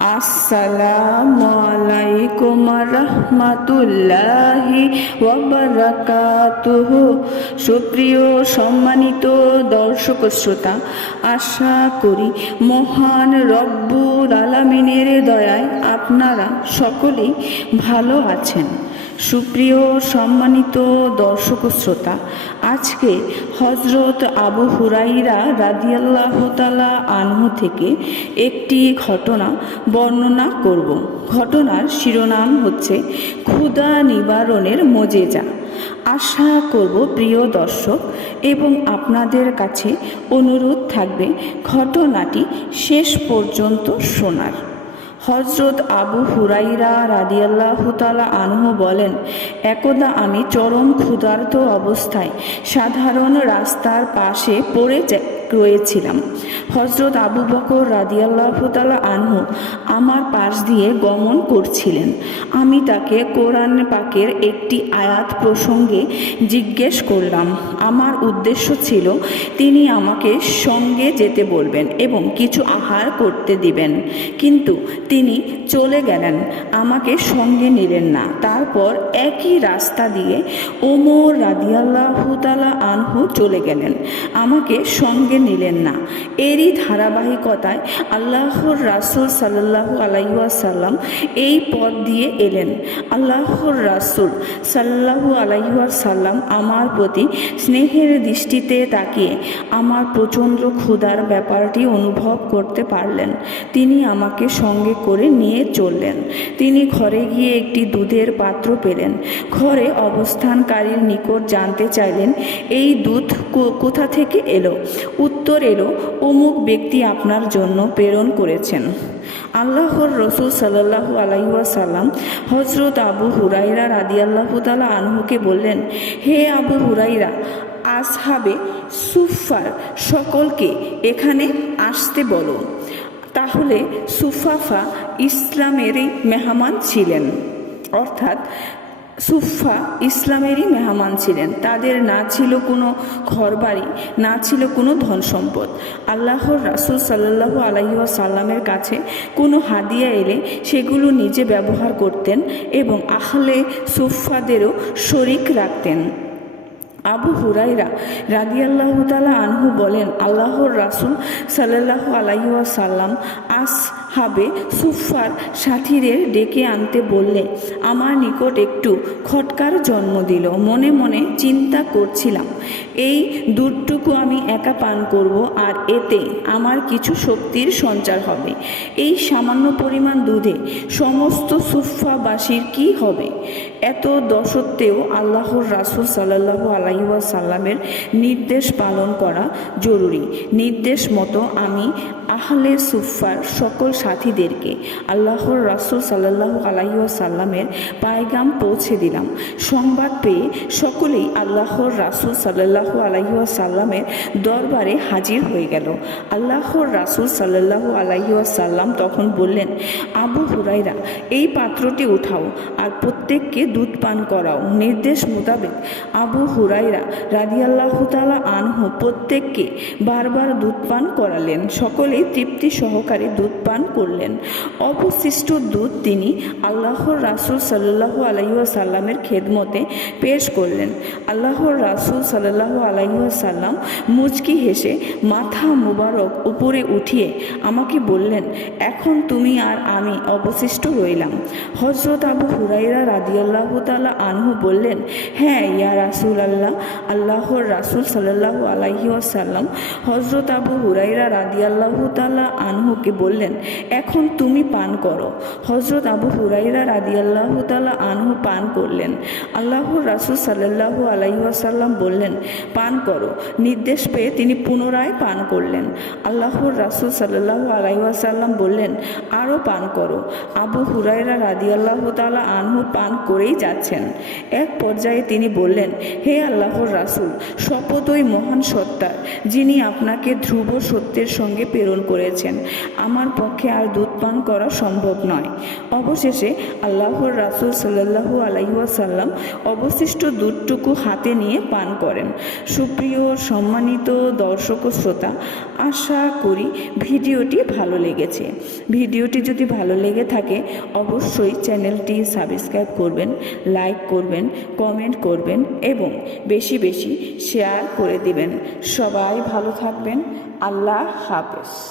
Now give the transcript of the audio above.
আসসালামু আলাইকুম রহমাতুল্লাহি ওয়া বারাকাতুহু। সুপ্রিয় সম্মানিত দর্শক শ্রোতা, আশা করি মহান রব্বুল আলামিনের দয়ায় আপনারা সকলেই ভালো আছেন। সুপ্রিয় সম্মানিত দর্শক শ্রোতা, আজকে হজরত আবু হুরাইরা রাদিয়াল্লাহু তাআলা আনহু থেকে একটি ঘটনা বর্ণনা করব। ঘটনার শিরোনাম হচ্ছে ক্ষুধা নিবারণের মোজেজা। আশা করব প্রিয় দর্শক এবং আপনাদের কাছে অনুরোধ থাকবে ঘটনাটি শেষ পর্যন্ত শোনার। হজরত আবু হুরাইরা রাদিয়াল্লাহু তাআলা আনহু বলেন, একদা আমি চরম ক্ষুধার্ত অবস্থায় সাধারণ রাস্তার পাশে পড়ে রয়েছিলাম। হজরত আবু বকর রাদিয়াল্লাহু তাআলা আনহু আমার পাশ দিয়ে গমন করছিলেন। আমি তাকে কোরআন পাকের একটি আয়াত প্রসঙ্গে জিজ্ঞেস করলাম। আমার উদ্দেশ্য ছিল তিনি আমাকে সঙ্গে যেতে বলবেন এবং কিছু আহার করতে দিবেন, কিন্তু তিনি চলে গেলেন, আমাকে সঙ্গে নিলেন না। তারপর একই রাস্তা দিয়ে ওমর রাদিয়াল্লাহু তাআলা আনহু চলে গেলেন, আমাকে সঙ্গে নিলেন না। এরই ধারাবাহিকতায় আল্লাহর রাসূল সাল্লাল্লাহু আলাইহি ওয়াসাল্লাম এই পথ দিয়ে এলেন। আল্লাহর রাসূল সাল্লাল্লাহু আলাইহি ওয়াসাল্লাম আমার প্রতি স্নেহের দৃষ্টিতে তাকিয়ে আমার প্রচণ্ড ক্ষুধার ব্যাপারটি অনুভব করতে পারলেন। তিনি আমাকে সঙ্গে করে নিয়ে চললেন। তিনি ঘরে গিয়ে একটি দুধের পাত্র পেলেন। ঘরে অবস্থানকারীর নিকট জানতে চাইলেন, এই দুধ কোথা থেকে এলো? উত্তর এলো, অমুক ব্যক্তি আপনার জন্য প্রেরণ করেছেন। আল্লাহর রসুল সাল্লাল্লাহু আলাইহি ওয়াসাল্লাম হজরত আবু হুরাইরা রাদিয়াল্লাহু তাআলা আনহুকে বললেন, হে আবু হুরাইরা, আসহাবে সুফফার সকলকে এখানে আসতে বলো। তাহলে সুফাফা ইসলামেরই মেহমান ছিলেন, অর্থাৎ সুফা ইসলামেরই মেহমান ছিলেন। তাদের না ছিল কোনো ঘরবাড়ি, না ছিল কোনো ধন সম্পদ। আল্লাহর রাসূল সাল্লাল্লাহু আলাইহি ওয়াসাল্লামের কাছে কোনো হাদিয়া এলে সেগুলো নিজে ব্যবহার করতেন এবং আহলে সুফাদেরও শরিক রাখতেন। আবু হুরাইরা রাদিয়াল্লাহু তাআলা আনহু বলেন, আল্লাহর রাসূল সাল্লাল্লাহু আলাইহি ওয়াসাল্লাম আসহাবে সুফফার সাথীদের ডেকে আনতে বললে আমার নিকট একটু খটকার জন্ম দিল। মনে মনে চিন্তা করছিলাম, এই দুধটুকু আমি একা পান করব আর এতে আমার কিছু শক্তির সঞ্চার হবে। এই সামান্য পরিমাণ দুধে সমস্ত সুফফাবাসীর কি হবে? এত দশত্বেও আল্লাহর রাসূল সাল্লাল্লাহু আলাইহি ওয়াসাল্লামের নির্দেশ পালন করা জরুরি। নির্দেশ মতো আমি আহলে সুফফার সকল সাথীদেরকে আল্লাহর রাসূল সাল্লাল্লাহু আলাইহি ওয়াসাল্লামের পায়গাম পৌঁছে দিলাম। সংবাদ পেয়ে সকলেই আল্লাহর রাসূল সাল্লাল্লাহু আলাইহি ওয়াসাল্লামের দরবারে হাজির হয়ে গেল। আল্লাহর রাসূল সাল্লাল্লাহু আলাইহি ওয়াসাল্লাম তখন বললেন, আবু হুরাইরা, এই পাত্রটি উঠাও আর প্রত্যেককে দুধ পান করাও। নির্দেশ মোতাবেক আবু হুরাইরা রাদিয়াল্লাহু তাআলা আনহু প্রত্যেককে বারবার দুধ পান করালেন। সকলেই তৃপ্তি সহকারে দুধ পান করলেন। অবশিষ্ট দুধ তিনি আল্লাহর রাসূল সাল্লাল্লাহু আলাইহি ওয়াসাল্লামের খেদমতে পেশ করলেন। আল্লাহর রাসূল সাল্লাল্লাহু আলাইহি ওয়াসাল্লাম মুচকি হেসে মাথা মুবারক উপরে উঠিয়ে আমাকে বললেন, এখন তুমি আর আমি অবশিষ্ট রইলাম। হযরত আবু হুরাইরা রাদিয়াল্লাহু তাআলা আনহু বললেন, হ্যাঁ ইয়া রাসূলুল্লাহ। আল্লাহর রাসূল সাল্লাল্লাহু আলাইহি ওয়াসাল্লাম হযরত আবু হুরাইরা রাদিয়াল্লাহু তাআলা আনহুকে বললেন, এখন তুমি পান করো। হযরত আবু হুরাইরা রাদিয়াল্লাহু তাআলা আনহু পান করলেন। আল্লাহর রাসূল সাল্লাল্লাহু আলাইহি ওয়াসাল্লাম বললেন, পান করো। নির্দেশ পেয়ে তিনি পুনরায় পান করলেন। আল্লাহর রাসূল সাল্লাল্লাহু আলাইহি ওয়াসাল্লাম বললেন, আরও পান করো। আবু হুরাইরা রাদিয়াল্লাহু তাআলা আনহু পান করেই যাচ্ছেন। এক পর্যায়ে তিনি বললেন, হে আল্লাহর রাসূল, শপথ ওই মহান সত্তার যিনি আপনাকে ধ্রুব সত্যের সঙ্গে প্রেরণ সেবন করেছেন। আমার পক্ষে আর দুধ পান করা সম্ভব নয়। অবশেষে আল্লাহর রাসূল সাল্লাল্লাহু আলাইহি ওয়াসাল্লাম অবশিষ্ট দুধটুকু হাতে নিয়ে পান করেন। সুপ্রিয় সম্মানিত দর্শক ও শ্রোতা, আশা করি ভিডিওটি ভালো লেগেছে। ভিডিওটি যদি ভালো লেগে থাকে অবশ্যই চ্যানেলটি সাবস্ক্রাইব করবেন, লাইক করবেন, কমেন্ট করবেন এবং বেশি বেশি শেয়ার করে দিবেন। সবাই ভালো থাকবেন। আল্লাহ হাফেজ।